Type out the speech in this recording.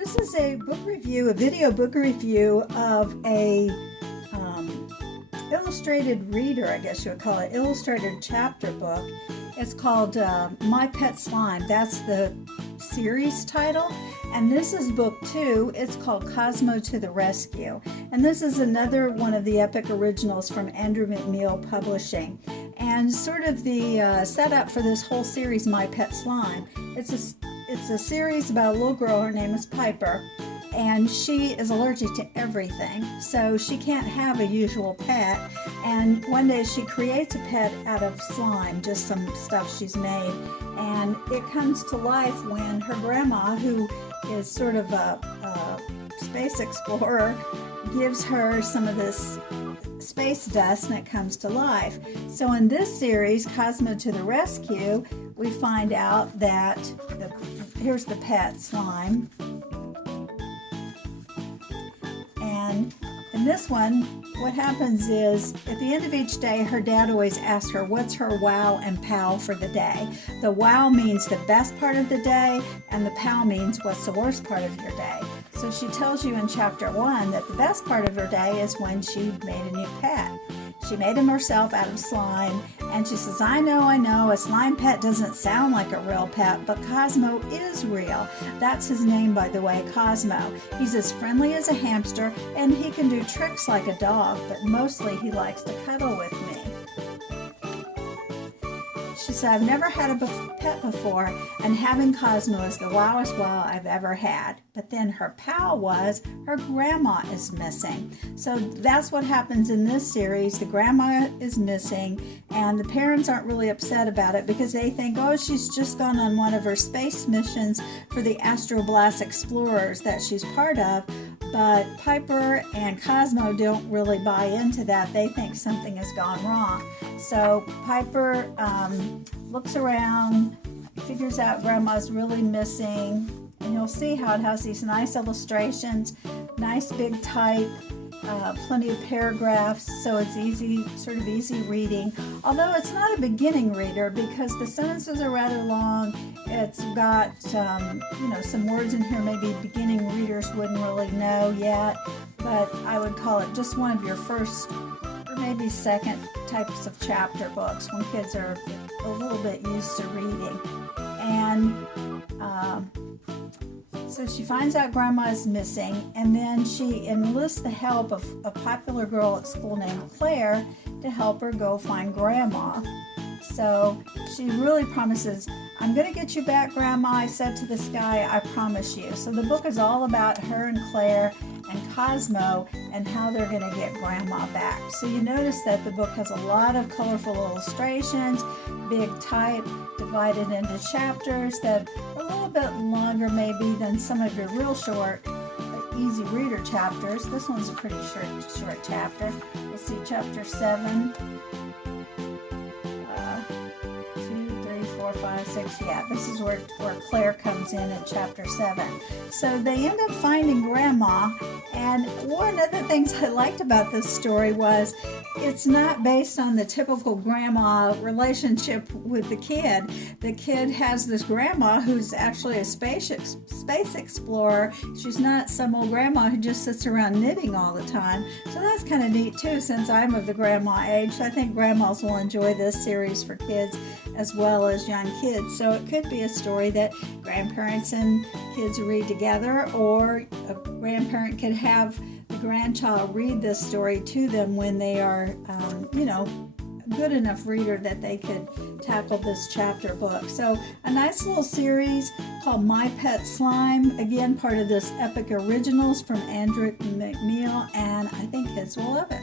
This is a book review, a video book review of a illustrated reader, I guess you would call it, illustrated chapter book. It's called My Pet Slime. That's the series title. And this is book 2. It's called Cosmo to the Rescue. And this is another one of the epic originals from Andrew McMeel Publishing. And sort of the setup for this whole series, My Pet Slime, it's a series about a little girl. Her name is Piper, and she is allergic to everything, so she can't have a usual pet. And one day she creates a pet out of slime, just some stuff she's made, and it comes to life when her grandma, who is sort of a space explorer, gives her some of this space dust, and it comes to life. So in this series, Cosmo to the Rescue, we find out that here's the pet slime. And in this one, what happens is at the end of each day, her dad always asks her what's her wow and pow for the day. The wow means the best part of the day, and the pow means what's the worst part of your day. So she tells you in chapter 1 that the best part of her day is when she made a new pet. She made him herself out of slime, and she says, I know, a slime pet doesn't sound like a real pet, but Cosmo is real. That's his name, by the way, Cosmo. He's as friendly as a hamster, and he can do tricks like a dog, but mostly he likes to cuddle with me. She said, I've never had a pet before, and having Cosmo is the wowest wow I've ever had. But then her pal was her grandma is missing. So that's what happens in this series. The grandma is missing, and the parents aren't really upset about it because they think, oh, she's just gone on one of her space missions for the Astroblast Explorers that she's part of. But Piper and Cosmo don't really buy into that. They think something has gone wrong. So Piper looks around, figures out Grandma's really missing, and you'll see how it has these nice illustrations, nice big type, plenty of paragraphs, so it's easy, sort of easy reading. Although it's not a beginning reader because the sentences are rather long. It's got some words in here maybe beginning readers wouldn't really know yet, but I would call it just one of your first or maybe second types of chapter books when kids are a little bit used to reading. And so she finds out Grandma is missing, and then she enlists the help of a popular girl at school named Claire to help her go find Grandma. So she really promises, I'm going to get you back, Grandma, I said to the sky, I promise you. So the book is all about her and Claire and Cosmo and how they're going to get Grandma back. So you notice that the book has a lot of colorful illustrations, big type, divided into chapters that are a little bit longer maybe than some of your real short, easy reader chapters. This one's a pretty short chapter. We'll see chapter 7. 5, 6, yeah, this is where Claire comes in chapter 7. So they end up finding Grandma, and one of the things I liked about this story was it's not based on the typical grandma relationship with the kid. The kid has this grandma who's actually a space explorer. She's not some old grandma who just sits around knitting all the time. So that's kind of neat too, since I'm of the grandma age. So I think grandmas will enjoy this series for kids as well as young kids. So it could be a story that grandparents and kids read together, or a grandparent could have the grandchild read this story to them when they are, a good enough reader that they could tackle this chapter book. So a nice little series called My Pet Slime, again part of this epic originals from Andrew McMeel, and I think kids will love it.